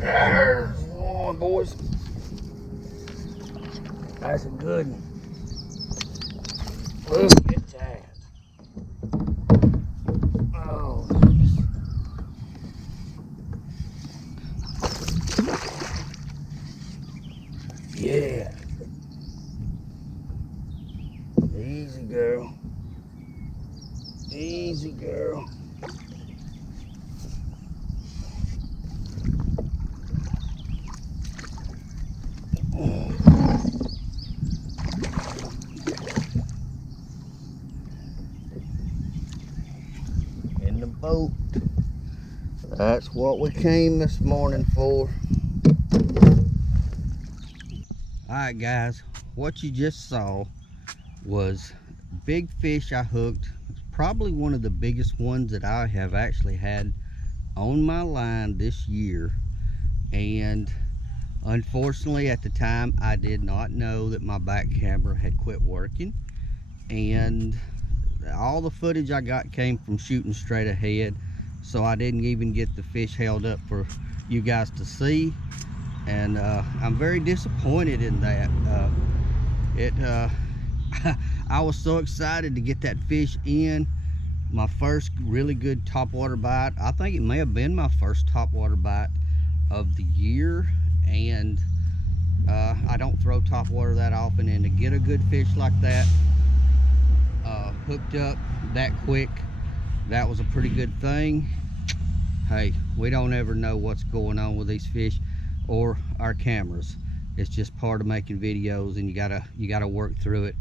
There's one, boys. That's a good one. Look at that. Oh, yeah. Easy, girl. Easy, girl. In the boat. That's what we came this morning for. Alright guys, what you just saw was big fish I hooked. It's probably one of the biggest ones that I have actually had on my line this year. And unfortunately at the time I did not know that my back camera had quit working, and all the footage I got came from shooting straight ahead, so I didn't even get the fish held up for you guys to see. And I'm very disappointed in that. I was so excited to get that fish in. My first really good topwater bite. I think it may have been my first topwater bite of the year, and I don't throw topwater that often, and to get a good fish like that hooked up that quick, that was a pretty good thing. Hey, we don't ever know what's going on with these fish or our cameras. It's just part of making videos, and you gotta work through it.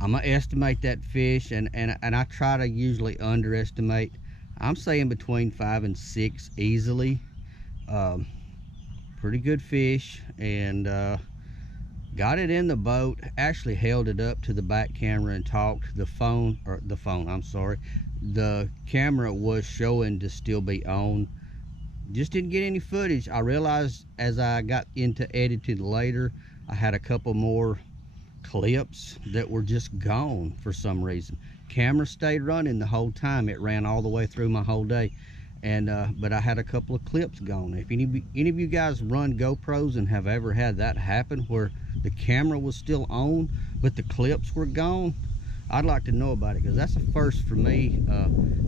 I'm gonna estimate that fish, and I try to usually underestimate. I'm saying between 5 and 6 easily. Pretty good fish, and got it in the boat. Actually held it up to the back camera and talked. The camera was showing to still be on. Just didn't get any footage. I realized as I got into editing later, I had a couple more clips that were just gone for some reason. Camera stayed running the whole time. It ran all the way through my whole day, and but I had a couple of clips gone. If any of you guys run GoPros and have ever had that happen, where the camera was still on but the clips were gone, I'd like to know about it, because that's a first for me.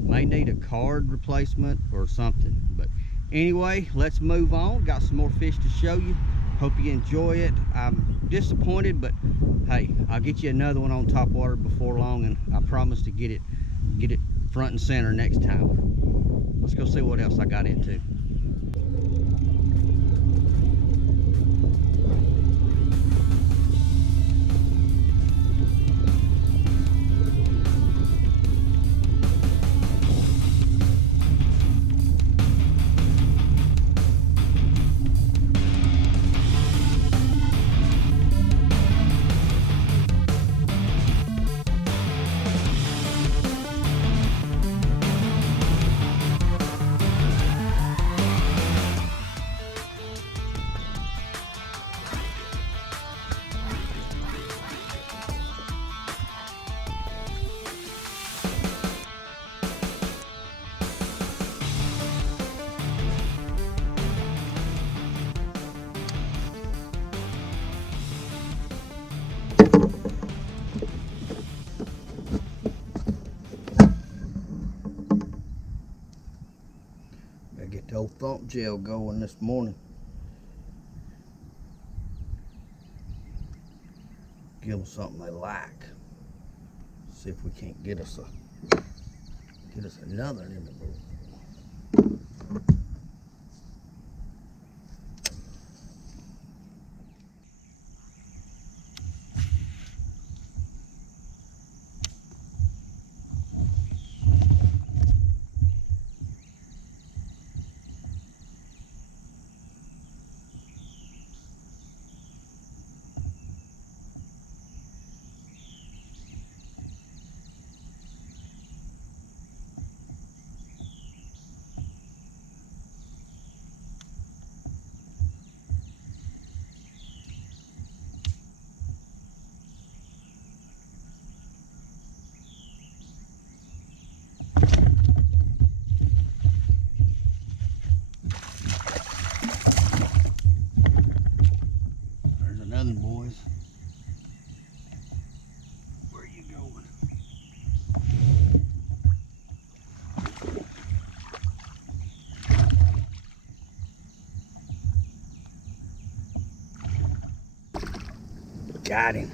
May need a card replacement or something. But anyway, let's move on. Got some more fish to show you. Hope you enjoy it. I'm disappointed, but hey, I'll get you another one on topwater before long, and I promise to get it front and center next time. Let's go see what else I got into. Get the old thump gel going this morning. Give them something they like. See if we can't get us another in the boat. Got him.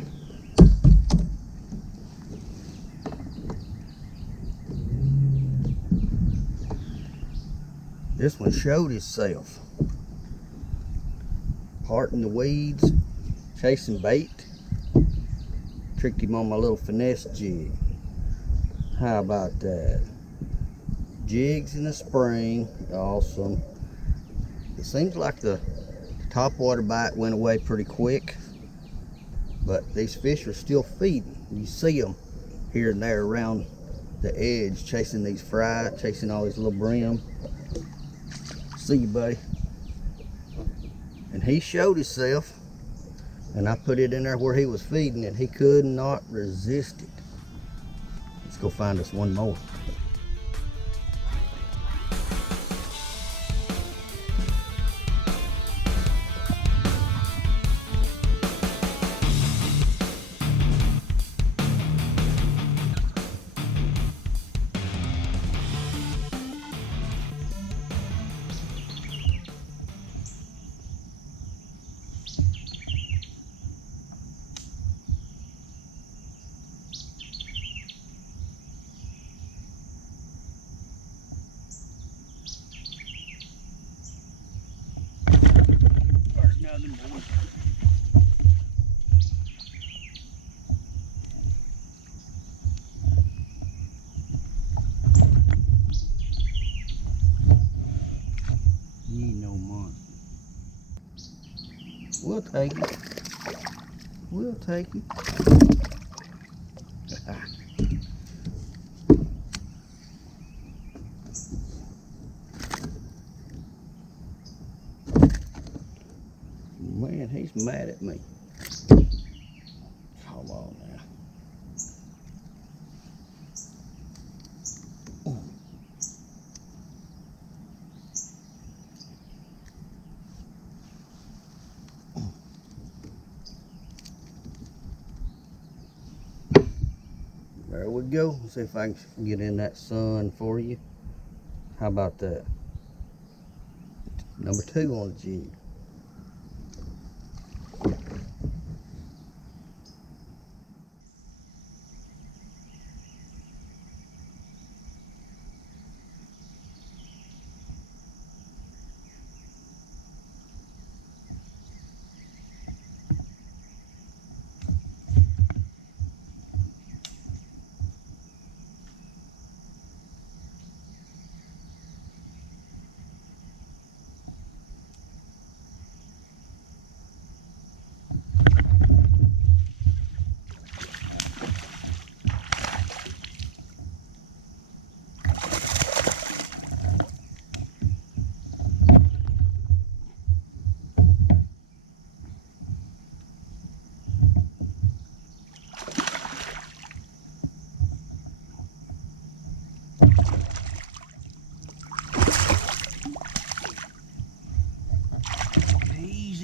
This one showed himself. Parting the weeds, chasing bait. Tricked him on my little finesse jig. How about that? Jigs in the spring, awesome. It seems like the topwater bite went away pretty quick, but these fish are still feeding. You see them here and there around the edge, chasing these fry, chasing all these little brim. See you, buddy. And he showed himself, and I put it in there where he was feeding, and he could not resist it. Let's go find us one more. Another one. You no monster. We'll take it. We'll take it. Man, he's mad at me. Come on now. There we go. Let's see if I can get in that sun for you. How about that? Number 2 on the jig.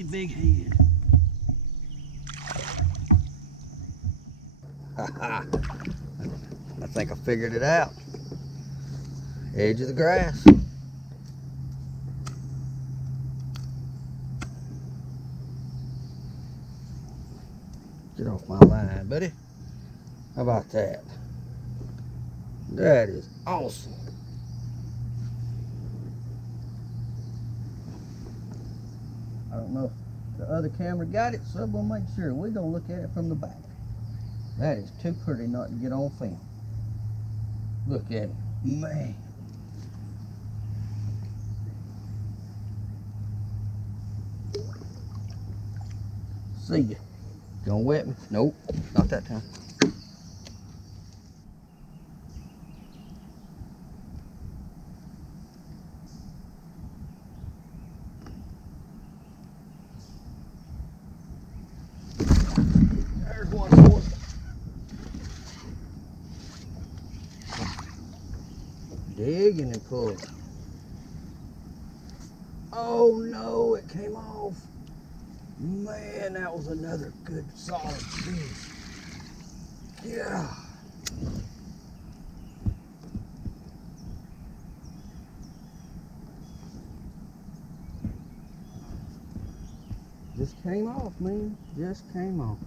Big head. I think I figured it out. Edge of the grass. Get off my line, buddy. How about that? That is awesome. I don't know if the other camera got it, so we'll make sure. We're gonna look at it from the back. That is too pretty not to get on film. Look at it, man. See ya. Gonna wet me? Nope, not that time. There's one more. Digging and pulling. Oh no, it came off. Man, that was another good solid fish. Yeah. Just came off, man. Just came off.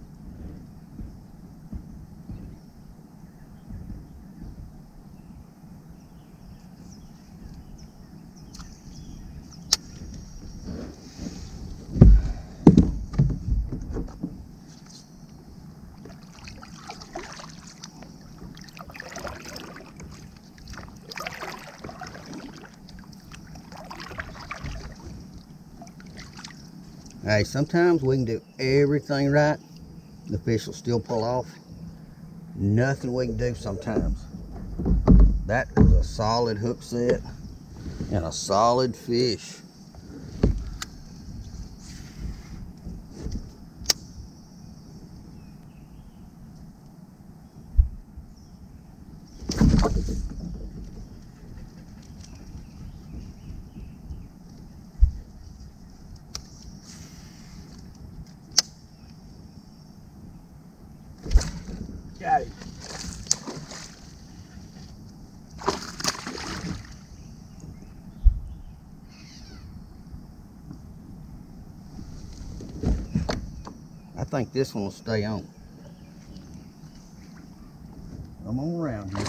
Hey, sometimes we can do everything right, the fish will still pull off. Nothing we can do sometimes. That was a solid hook set and a solid fish. Got it. I think this one will stay on. Come on around here.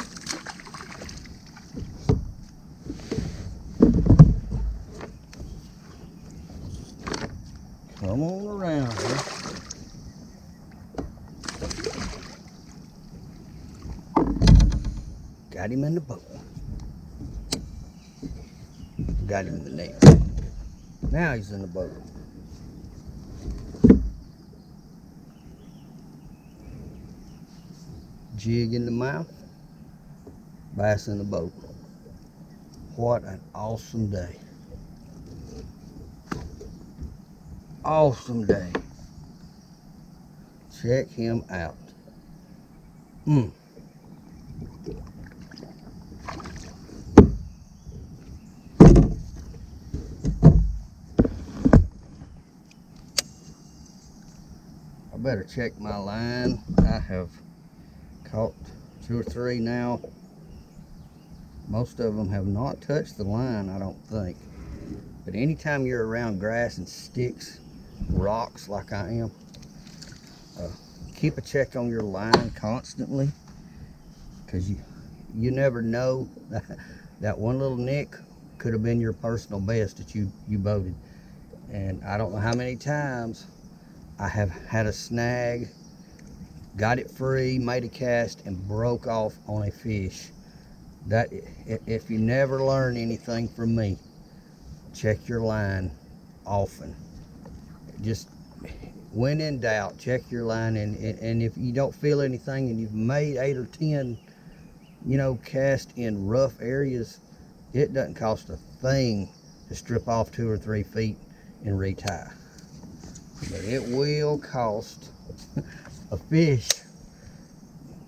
Come on around here. Got him in the boat. Got him in the net. Now he's in the boat. Jig in the mouth. Bass in the boat. What an awesome day. Awesome day. Check him out. I better check my line. I have caught 2 or 3 now. Most of them have not touched the line, I don't think. But anytime you're around grass and sticks, rocks like I am, keep a check on your line constantly, because you never know. That one little nick could have been your personal best that you boated. And I don't know how many times I have had a snag, got it free, made a cast, and broke off on a fish. That, if you never learn anything from me, check your line often. Just when in doubt, check your line, and if you don't feel anything and you've made 8 or 10, cast in rough areas, it doesn't cost a thing to strip off 2 or 3 feet and retie. But it will cost a fish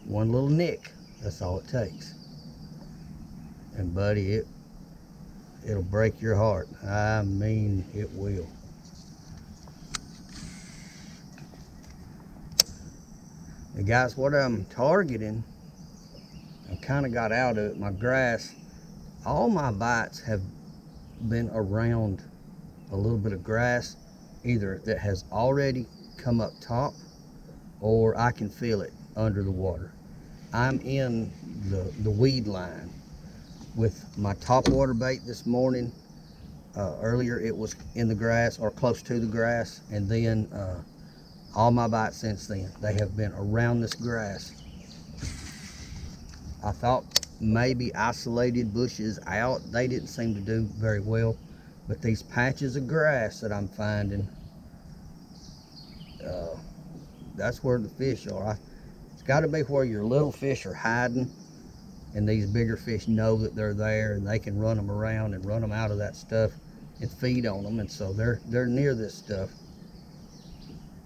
one little nick. That's all it takes. And buddy, it'll break your heart. I mean, it will. And guys, what I'm targeting, I kind of got out of it. My grass, all my bites have been around a little bit of grass, either that has already come up top or I can feel it under the water. I'm in the weed line with my topwater bait this morning. Earlier it was in the grass or close to the grass, and then all my bites since then, they have been around this grass. I thought maybe isolated bushes out, they didn't seem to do very well, but these patches of grass that I'm finding, that's where the fish are. It's got to be where your little fish are hiding, and these bigger fish know that they're there, and they can run them around and run them out of that stuff and feed on them, and so they're near this stuff.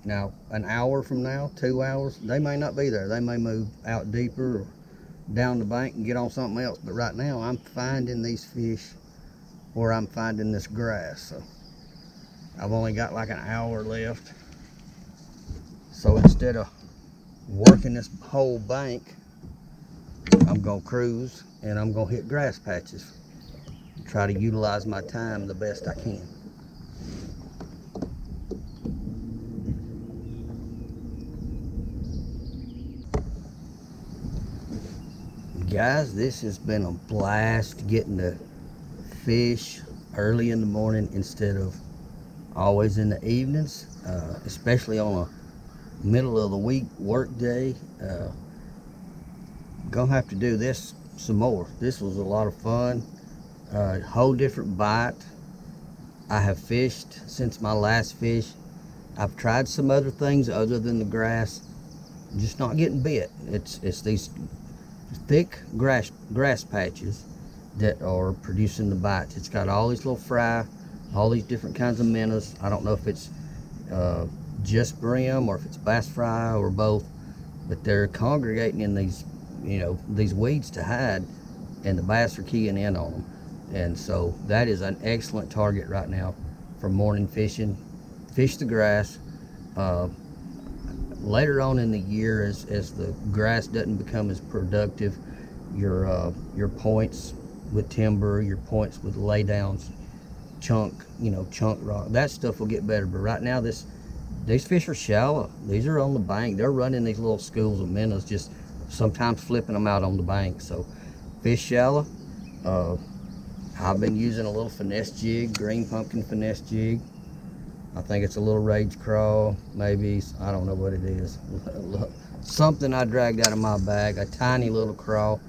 Now, an hour from now, 2 hours, they may not be there. They may move out deeper or down the bank and get on something else. But right now, I'm finding these fish where I'm finding this grass. So I've only got like an hour left. So instead of working this whole bank, I'm gonna cruise and I'm gonna hit grass patches. Try to utilize my time the best I can. Guys, this has been a blast getting to fish early in the morning instead of always in the evenings, especially on a middle of the week work day. Gonna have to do this some more. This was a lot of fun. Whole different bite. I have fished since my last fish I've tried some other things other than the grass, just not getting bit. It's these thick grass patches that are producing the bites. It's got all these little fry, all these different kinds of minnows. I don't know if it's just brim or if it's bass fry or both, but they're congregating in these, you know, these weeds to hide, and the bass are keying in on them. And so that is an excellent target right now for morning fishing. Fish the grass. Later on in the year, as the grass doesn't become as productive, your points with timber, your points with laydowns, chunk rock, that stuff will get better. But right now, these fish are shallow. These are on the bank. They're running these little schools of minnows, just sometimes flipping them out on the bank. So fish shallow. I've been using a little finesse jig, green pumpkin finesse jig. I think it's a little rage crawl, maybe. I don't know what it is. Something I dragged out of my bag, a tiny little crawl.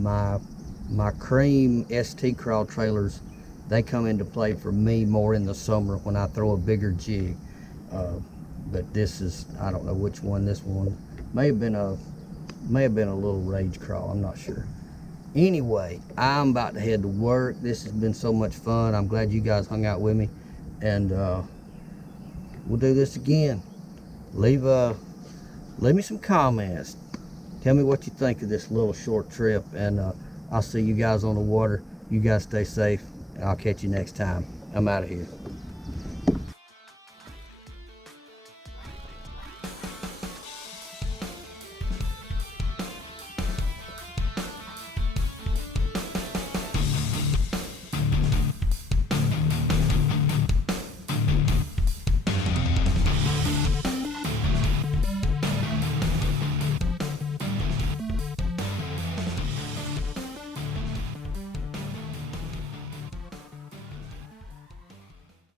My cream ST crawl trailers, they come into play for me more in the summer when I throw a bigger jig. But this is, I don't know which one this one may have been a little rage crawl, I'm not sure. Anyway, I'm about to head to work. This has been so much fun. I'm glad you guys hung out with me, and we'll do this again. Leave me some comments. Tell me what you think of this little short trip, and I'll see you guys on the water. You guys stay safe, and I'll catch you next time. I'm out of here.